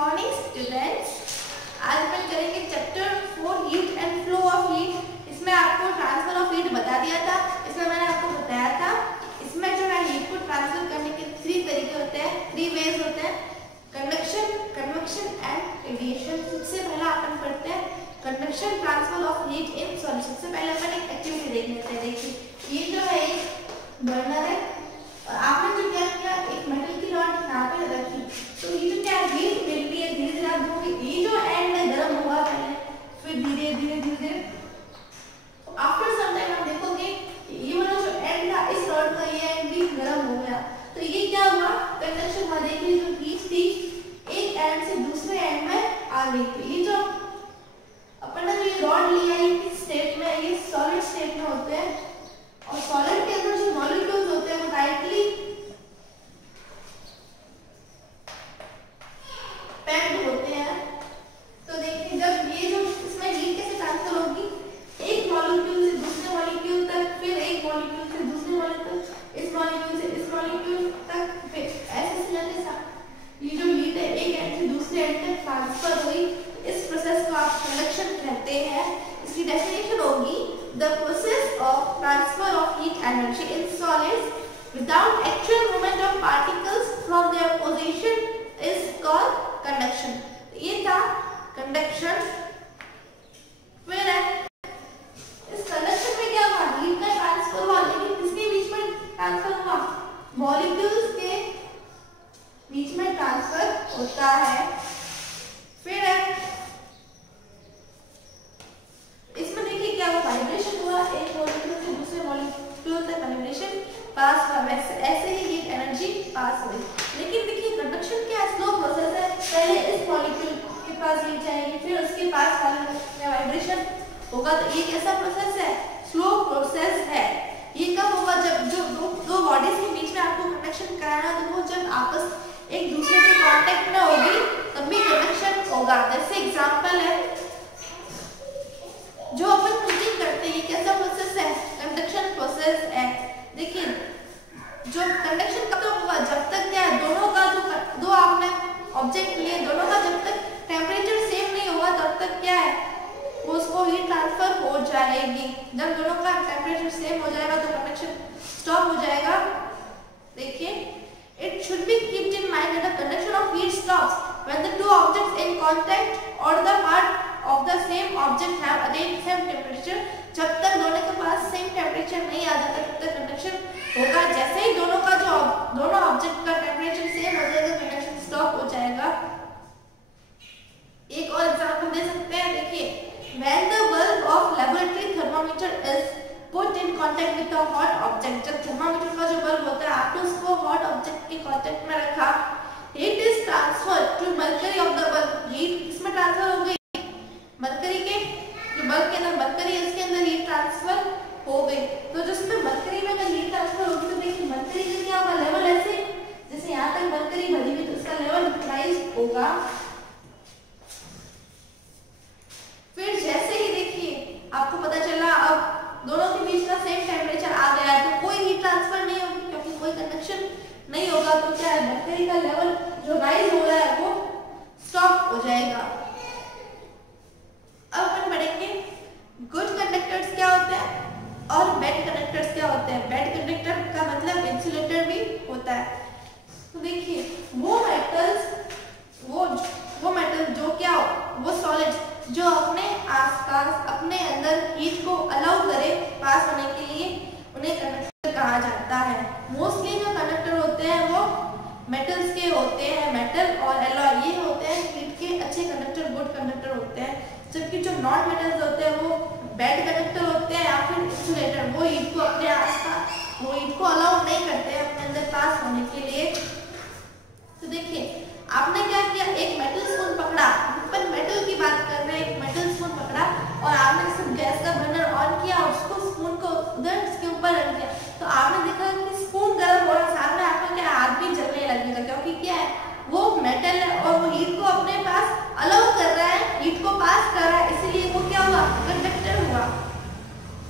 Morning students. आज अपन करेंगे chapter 4 heat and flow of heat. इसमें आपको ट्रांसफर ऑफ हीट बता दिया था। इसमें मैंने आपको बताया था इसमें जो है हीट को ट्रांसफर करने के 3 तरीके होते हैं, 3 वेज होते हैं, कंडक्शन, कन्वेक्शन एंड रेडिएशन। सबसे पहला अपन पढ़ते हैं conduction transfer of heat in solid. सबसे पहले अपन एक एक्टिविटी देख लेते हैं। देखिए ये जो है एक बर्नर है और आपने जो क्या किया, एक मेटल की रॉड यहाँ पे रखी, तो ये जो क्या हीट मिलती है धीरे धीरे आप देखोगे ये जो एंड है गर्म हुआ पहले, फिर धीरे धीरे धीरे धीरे आफ्टर सम टाइम आप देखोगे ये वाला जो एंड था इस रॉड का ये एंड भी गर्म हो गया। तो ये क्या हुआ, कंडक्शन हुआ। देखिए जो हीट थी एक एंड से दूसरे एंड में आ गई। तो ये जो अपन ने जो ये रॉड लिया है किस स्टेट में, ये सॉलिड स्टेट में होते हैं और सॉलिड के अंदर जो मॉलिक्यूल्स होते हैं वो टाइटली पैक्ड होते हैं। तो देखिए जब ये जो इसमें हीट कैसे ट्रांसफर होगी, एक मॉलिक्यूल से दूसरे मॉलिक्यूल तक, फिर एक मॉलिक्यूल से दूसरे मॉलिक्यूल, इस मॉलिक्यूल से इस मॉलिक्यूल तक, फिर ऐसे सिलेंडर साथ ये जो हीट है एक एंड से दूसरे एंड तक ट्रांसफर हुई। इस प्रोसेस को आप कंडक्शन कहते हैं। इसकी डेफिनेशन होगी the process of transfer of heat energy in solids without actual movement of particles from their position is called conduction। ये था कंडक्शन। फिर है इस कंडक्शन में क्या हुआ, हीट का ट्रांसफर हुआ, लेकिन किसके बीच में ट्रांसफर हुआ, मॉलिक्यूल्स के बीच में ट्रांसफर होता है। फिर है इसमें देखिए क्या हुआ, वाइब्रेशन हुआ, एक मॉलिक्यूल से दूसरे मॉलिक्यूल तक वाइब्रेशन पास हुआ, वैसे ऐसे ही हीट एनर्जी पास हुई। लेकिन देखिए कंडक्शन क्या स्लो प्रोसेस है, पहले इस मॉलिक्यूल के पास हीट जाएगी, फिर उसके पास वाले में वाइब्रेशन होगा। तो ये कैसा प्रोसेस है, स्लो प्रोसेस है। ये कब होगा, जब जो दो बॉडीज के बीच में आपको कंडक्शन कराना, तो वो जब आपस एक दूसरे के कांटेक्ट में होगी तब भी कंडक्शन होगा। जैसे एग्जांपल है जो अपन कुकिंग करते हैं, ये कैसा प्रोसेस है, कंडक्शन प्रोसेस है। देखिए जो कंडक्शन कब तक होगा, जब तक क्या है दोनों का जो दो आपने ऑब्जेक्ट लिए, दोनों का जब तक टेम्परेचर सेम नहीं होगा तब तक क्या है उसको हीट ट्रांसफर हो जाएगी। जब दोनों का टेम्परेचर सेम हो जाएगा तो कंडक्शन स्टॉप हो जाएगा। देखिए it should be kept in mind that the conduction of heat stops when the two objects in contact और the part of the same object have attained same temperature। जब तक दोनों के पास सेम टेम्परेचर नहीं आ जाता तब तक कंडक्शन होगा। जैसे ही दोनों ऑब्जेक्ट का टेम्परेचर सेम हो जाएगा कंडक्शन स्टॉप हो जाएगा। एक और एग्जांपल दे सकते हैं। देखिए when the bulb of laboratory thermometer is put in contact with a hot object, जब थर्मामीटर का जो बल्ब होता है आपने उसको हॉट ऑब्जेक्ट के कांटेक्ट में रखा, heat is transferred to mercury of the bulb। Heat इसमें ट्रांसफर हो गई, मरकरी के जो बल्ब के अंदर मरकरी है इसके अंदर हीट ट्रांसफर हो गई। तो जिसमें मरकरी में अगर हीट ट्रांसफर होगी तो देखिए मरकरी का क्या होगा, लेवल ऐसे जैसे यहाँ तक मरकरी भरी हुई तो उसका लेवल राइज होगा। फिर जैसे ही देखिए आपको पता चला अब दोनों के बीच का सेम टेम्परेचर आ गया है तो कोई हीट ट्रांसफर नहीं होगी क्योंकि कोई कंडक्शन नहीं होगा। तो क्या है, मरकरी का लेवल जो राइज हो रहा है वो स्टॉप हो जाएगा। अब अपन पढ़ेंगे गुड कंडक्टर्स क्या होते हैं और बैड कंडक्टर्स क्या होते हैं। बैड कंडक्टर का मतलब इंसुलेटर भी होता है। तो देखिए वो मेटल जो क्या हो, वो सॉलिड जो अपने आसपास अपने अंदर हीट को अलाउ करे पास होने के लिए, उन्हें कंडक्टर कहा जाता है। मोस्टली जो कंडक्टर होते हैं वो मेटल्स के होते हैं, मेटल और एलॉय ये होते हैं हीट के अच्छे कंडक्टर, गुड कंडक्टर होते हैं। जबकि जो नॉन मेटल्स होते हैं वो बैड कंडक्टर होते हैं या फिर इंसुलेटर, वो हीट को अपने आसपास वो हीट को अलाउ नहीं करते हैं अपने अंदर पास होने के लिए। तो देखिए आपने क्या किया, एक मेटल स्पून पकड़ा, अपन मेटल की बात कर रहे हैं, एक मेटल स्पून पकड़ा और आपने सिर्फ गैस का बर्नर ऑन किया और उसको स्पून को उधर इसके ऊपर रख दिया, तो आपने देखा कि स्पून गर्म हो रहा है, साथ में आपका क्या हाथ भी जलने लगेगा क्योंकि क्या है वो मेटल है और वो हीट को अपने पास अलाउ कर रहा है, हीट को पास कर रहा है, इसीलिए वो क्या हुआ, कंडक्टर हुआ।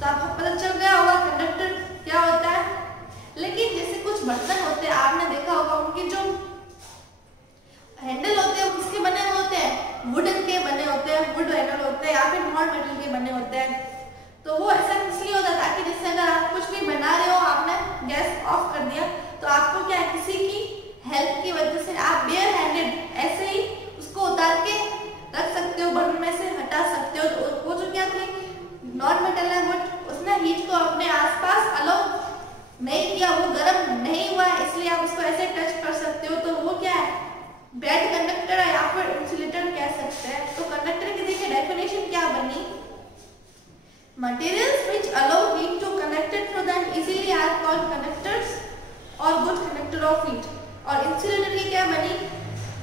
तो आपको पता चल गया होगा कंडक्टर क्या होता है। लेकिन जैसे कुछ बर्तन होते हैं आपने देखा होगा उनके जो हैंडल होते हैं किसके बने बैड कंडक्टर या फिर इंसुलेटर कह सकते हैं। तो कंडक्टर की देखिए डेफिनेशन क्या बनी, materials which allow heat to connect through them easily are called conductors or good conductor of heat। और insulator की क्या बनी,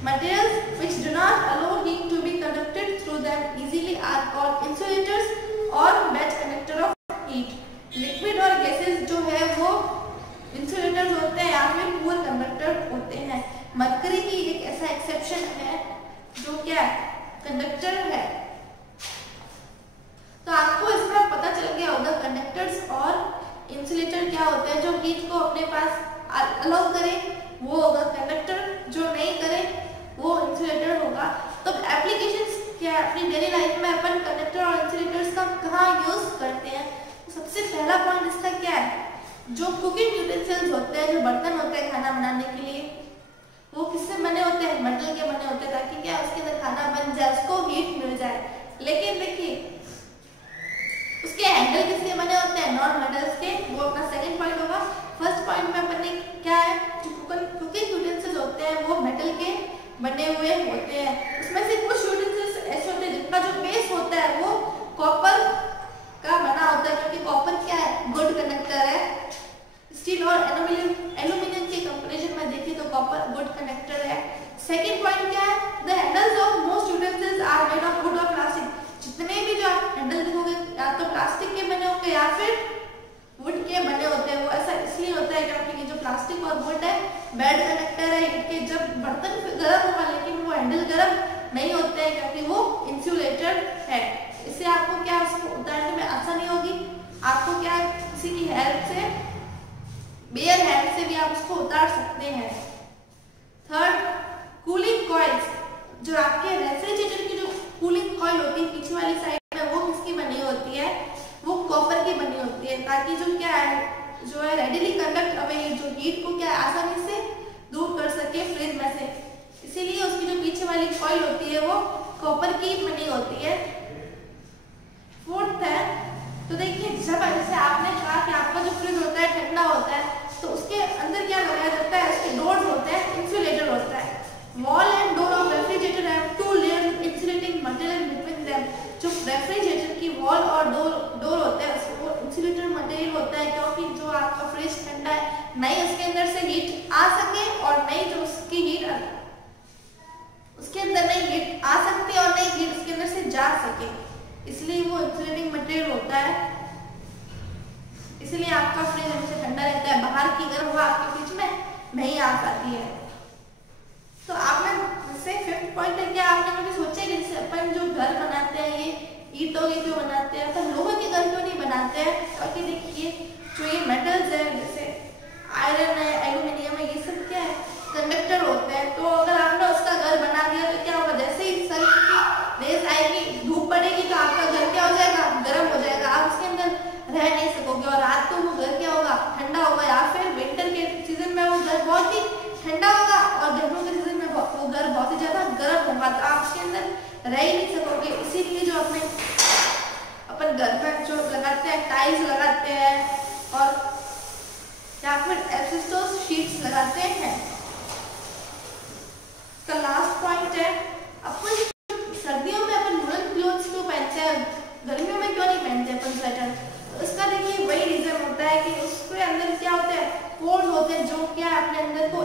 materials which do not allow heat to be conducted through them easily are called insulators or bad conductor of heat। Liquid और gases जो है वो insulators होते हैं या फिर पुअर कंडक्टर होते हैं। मरकरी की एक ऐसा एक्सेप्शन है जो क्या कंडक्टर है। तो आपको इसमें पता चल गया होगा कंडक्टर्स और इंसुलेटर क्या होते हैं। जो हीट को अपने पास अलाउ करे वो होगा कंडक्टर, जो नहीं करे वो इंसुलेटर होगा। तो एप्लीकेशंस क्या है, अपनी डेली लाइफ में अपन कंडक्टर और इंसुलेटर्स का कहाँ यूज करते हैं। तो सबसे पहला पॉइंट इसका क्या है, जो कुकिंग यूटेंसिल्स होते हैं, जो बर्तन होते हैं खाना बनाने के लिए, वो किससे बने होते हैं, मेटल के बने होते हैं, ताकि क्या उसके अंदर खाना बन जाए, उसको हीट मिल जाए। लेकिन देखिए उसके हैंडल किसके बने होते हैं, नॉन मेटल्स के। वो अपना सेकंड पॉइंट होगा। फर्स्ट पॉइंट में अपन ने क्या है, जो कुकिंग यूटेंसिल्स होते हैं वो मेटल के बने हुए होते हैं। उसमें से कुछ यूटेंसिल्स ऐसे होते हैं जिनका जो बेस होता है वो कॉपर का बना होता है, क्योंकि कॉपर क्या है, गुड कंडक्टर है। स्टील और एल्यूमिनियम के कंपैरिजन में देखें तो कॉपर गुड कंडक्टर है। सेकंड पॉइंट क्या है, the handles of most utensils are made of wood और प्लास्टिक। जितने भी जो आप हैंडल देखोगे या तो प्लास्टिक के बने होंगे या फिर वुड के बने होते हैं। वो ऐसा इसलिए होता है क्योंकि जो प्लास्टिक और वुड है बैड कंडक्टर है इनके। जब बर्तन गर्म होगा लेकिन वो हैंडल गर्म नहीं होते हैं क्योंकि वो इंसुलेटर है। इससे आपको क्या उसको उतारने में आसानी होगी। आपको क्या किसी की हेल्प से, बेयर हैंड से भी आप उसको उतार सकते हैं। Third, cooling coils. जो आपके रेफ्रिजरेटर की जो कूलिंग कॉइल होती है पीछे वाली साइड में, वो किसकी बनी होती है, वो कॉपर की बनी होती है, ताकि जो क्या है, जो है रेडिली कंडक्ट अवे जो हीट को क्या आसानी से दूर कर सके फ्रिज में से। इसीलिए उसकी जो पीछे वाली कॉइल होती है वो कॉपर की बनी होती है। फोर्थ है, तो देखिए जब जैसे आपने कहा कि आपका जो फ्रिज होता है ठंडा होता है, तो उसके अंदर क्या लगाया जाता है, उसके डोर्स होते हैं, इंसुलेटर होता है। Wall and door of refrigerator have two layer insulating material between them. जो रेफ्रिजरेटर की वॉल और डोर होता है उसको इंसुलेटर मटेरियल होता है, क्योंकि जो आपका फ्रिज ठंडा है नहीं उसके अंदर से हीट आ सके और नहीं जो उसकी हीट उसके अंदर नहीं हीट आ सकती और नहीं हीट उसके अंदर से जा सके, इसलिए वो इंसुलेटिंग मटेरियल होता है। इसलिए आपका फ्रिज हमेशा ठंडा रहता है, बाहर की गर्म हवा आपके फ्रिज में नहीं आ पाती है। तो आपने जैसे फिफ्थ पॉइंट है, क्या आपने कभी सोचा कि जैसे अपन जो घर बनाते हैं ये ईंटों के क्यों बनाते हैं, अपन लोहे के घर क्यों नहीं बनाते हैं? क्योंकि देखिए जो ये मेटल्स है जैसे आयरन है, एल्यूमिनियम है, ये सब क्या है, कंडक्टर होते हैं। तो अगर आपने उसका घर बना दिया तो क्या होगा, जैसे ही सन की रेज आएगी, धूप पड़ेगी, तो आपका घर क्या हो जाएगा, गर्म हो जाएगा, आप उसके अंदर रह नहीं सकोगे और रात को वो घर क्या होगा, ठंडा होगा। या फिर विंटर के सीजन में वो घर बहुत ही ठंडा होगा और गर्मियों के सीजन में वो घर बहुत ही ज्यादा गर्म होगा, तो आप उसके अंदर रह ही नहीं सकोगे। इसीलिए जो अपन घर पर जो लगाते हैं, टाइल्स लगाते हैं और या फिर एस्बेस्टोस शीट्स लगाते हैं। का लास्ट पॉइंट है, अपन सर्दियों में अपन वुलन क्लोथ्स क्यों पहनते हैं, गर्मियों में क्यों नहीं पहनते अपन स्वेटर? तो इसका देखिए वही रीजन होता है कि उसके अंदर क्या होता है, पोर्स होते हैं जो क्या अपने अंदर को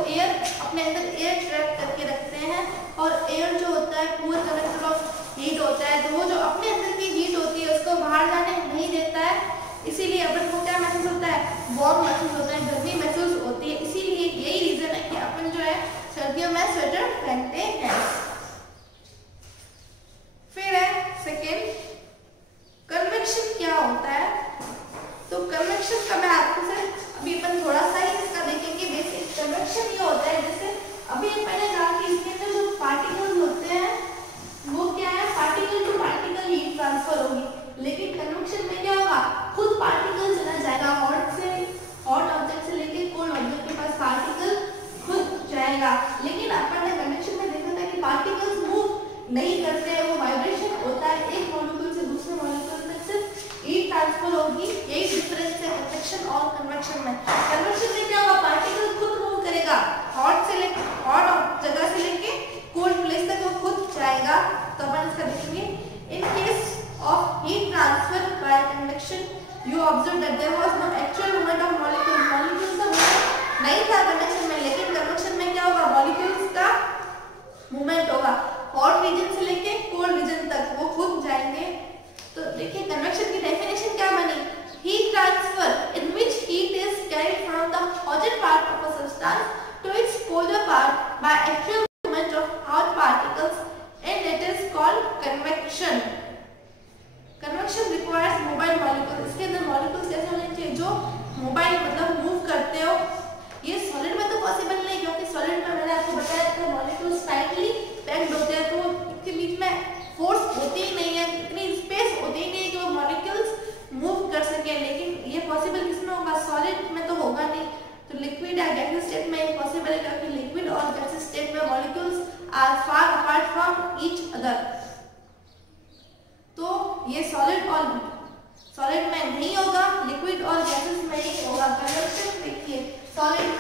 अपने अंदर एयर ट्रैप करके रखते हैं। और एयर जो होता है पुअर कंडक्टर ऑफ हीट होता है, तो वो जो अपने अंदर की हीट होती है उसको बाहर जाने नहीं देता है। इसीलिए अपन को क्या महसूस होता है, वार्म महसूस होता है, गर्मी महसूस होती है। इसीलिए यही रीजन है कि अपन जो है सर्दियों में स्वेटर पहनते हैं। फिर है सेकेंड, कन्वेक्शन क्या होता है? तो कन्वेक्शन का मैं आपको से अभी अपन थोड़ा सा ही इसका देखेंगे। बेसिक कन्वेक्शन ये होता है, जैसे अभी मैंने कहा कि इसके अंदर जो पार्टिकल्स होते हैं वो क्या है, particle to particle heat transfer होगी। लेकिन कन्वेक्शन में क्या होगा, खुद पार्टिकल चला जाएगा, हॉट ऑब्जेक्ट से लेके कोल्ड ऑब्जेक्ट के पास पार्टिकल खुद जाएगा। लेकिन अपन ने कन्वेक्शन में देखा था कि पार्टिकल्स मूव नहीं करते हैं, वो वाइब्रेशन होता है, एक मॉलिक्यूल से दूसरे मॉलिक्यूल तक सिर्फ हीट ट्रांसफर होगी। यही डिफरेंस है कन्वेक्शन और कन्वेक्शन में। कन्वेक्शन में क्या होगा, पार्टिकल खुद मूव करेगा, हॉट जगह substance to its polar part by actual movement of hot particles and it is called convection. Convection requires mobile molecules. इसके अंदर molecules कैसे होने चाहिए जो मोबाइल मतलब मूव करते हो. ये सॉलिड में तो पॉसिबल नहीं क्योंकि सॉलिड में मैंने आपको बताया था मॉलिक्यूल्स टाइटली पैक्ड होते हैं तो इनके बीच में फोर्स होती ही नहीं है, इतनी स्पेस होती ही नहीं है कि वो मॉलिक्यूल्स मूव कर सके. लेकिन ये पॉसिबल किसमें होगा? सॉलिड में तो होगा नहीं. तो लिक्विड या गैसियस स्टेट में ये पॉसिबल है क्योंकि लिक्विड और गैसियस स्टेट में molecules are far apart from each other. तो ये सॉलिड में नहीं होगा, लिक्विड और गैसेस में ही होगा. कन्वेक्शन देखिए सॉलिड